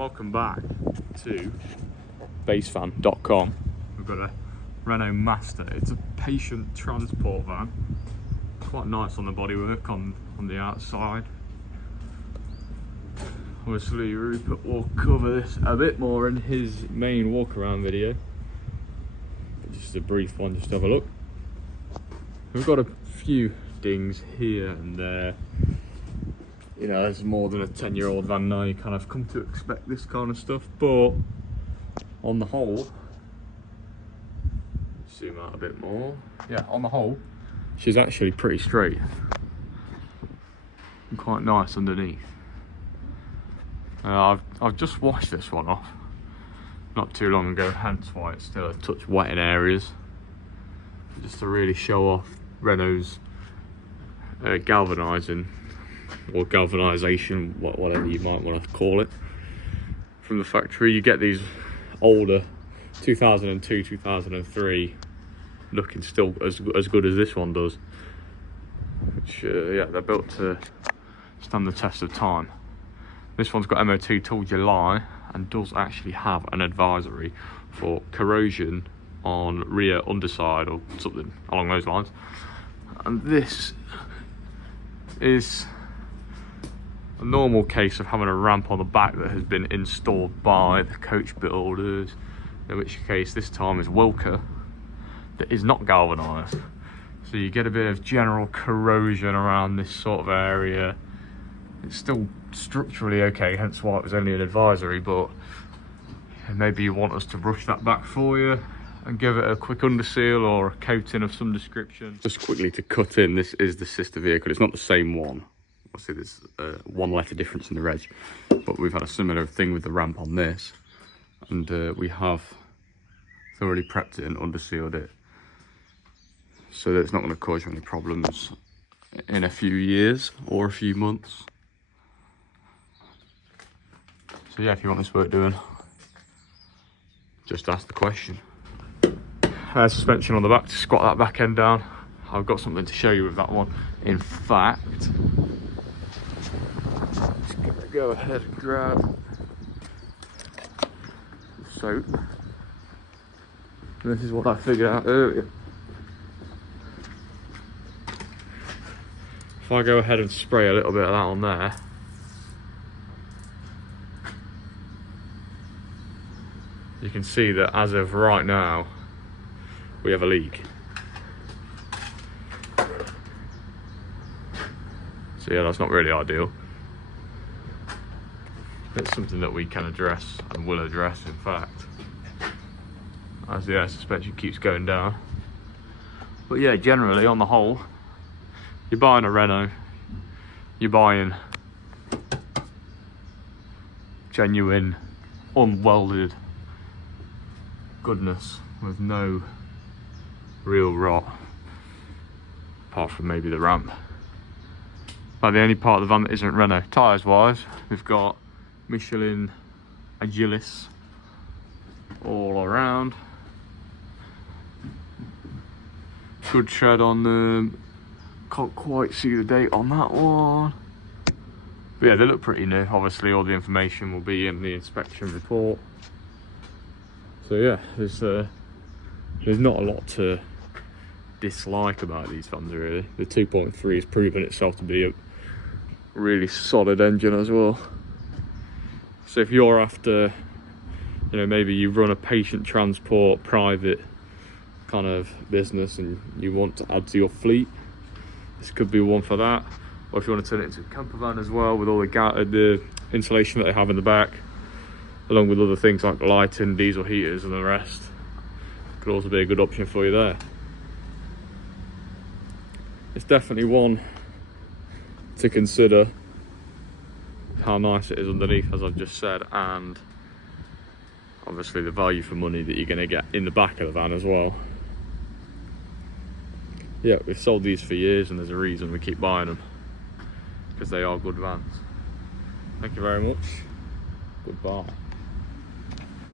Welcome back to basefan.com. We've got a Renault Master. It's a patient transport van. Quite nice on the bodywork on the outside. Obviously Rupert will cover this a bit more in his main walk around video. But just a brief one, just to have a look. We've got a few dings here and there. You know, there's more than a 10-year-old van now, you kind of come to expect this kind of stuff, but on the whole, zoom out a bit more. Yeah, on the whole, she's actually pretty straight and quite nice underneath. I've just washed this one off not too long ago, hence why it's still a touch wet in areas, just to really show off Renault's galvanising or galvanisation, whatever you might want to call it, from the factory. You get these older 2002, 2003 looking still as good as this one does, which yeah, they're built to stand the test of time. This one's got MOT till July and does actually have an advisory for corrosion on rear underside or something along those lines. And this is a normal case of having a ramp on the back that has been installed by the coach builders, in which case this time is Wilka, that is not galvanised. So you get a bit of general corrosion around this sort of area. It's still structurally okay, hence why it was only an advisory, but maybe you want us to brush that back for you and give it a quick underseal or a coating of some description. Just quickly to cut in, this is the sister vehicle. It's not the same one. Obviously there's one letter difference in the reg, but we've had a similar thing with the ramp on this, and we have thoroughly prepped it and undersealed it so that it's not going to cause you any problems in a few years or a few months. So yeah, if you want this work doing, just ask the question. Suspension on the back to squat that back end down. I've got something to show you with that one. In fact, just gonna go ahead and grab the soap. This is what I figured out earlier. If I go ahead and spray a little bit of that on there, you can see that as of right now, we have a leak. So yeah, that's not really ideal. It's something that we can address and will address, in fact, as the air suspension keeps going down. But yeah, generally on the whole, you're buying a Renault, you're buying genuine, unwelded goodness with no real rot, apart from maybe the ramp. But the only part of the van that isn't Renault. Tyres wise, we've got Michelin Agilis all around. Good tread on them. Can't quite see the date on that one. But yeah, they look pretty new. Obviously all the information will be in the inspection report. So yeah, there's not a lot to dislike about these vans really. The 2.3 has proven itself to be a really solid engine as well. So if you're after, you know, maybe you run a patient transport private kind of business and you want to add to your fleet, this could be one for that. Or if you want to turn it into a camper van as well, with all the insulation that they have in the back, along with other things like lighting, diesel heaters and the rest, could also be a good option for you there. It's definitely one to consider, how nice it is underneath, as I've just said, and obviously the value for money that you're going to get in the back of the van as well. Yeah, we've sold these for years and there's a reason we keep buying them, because they are good vans. Thank you very much. Goodbye.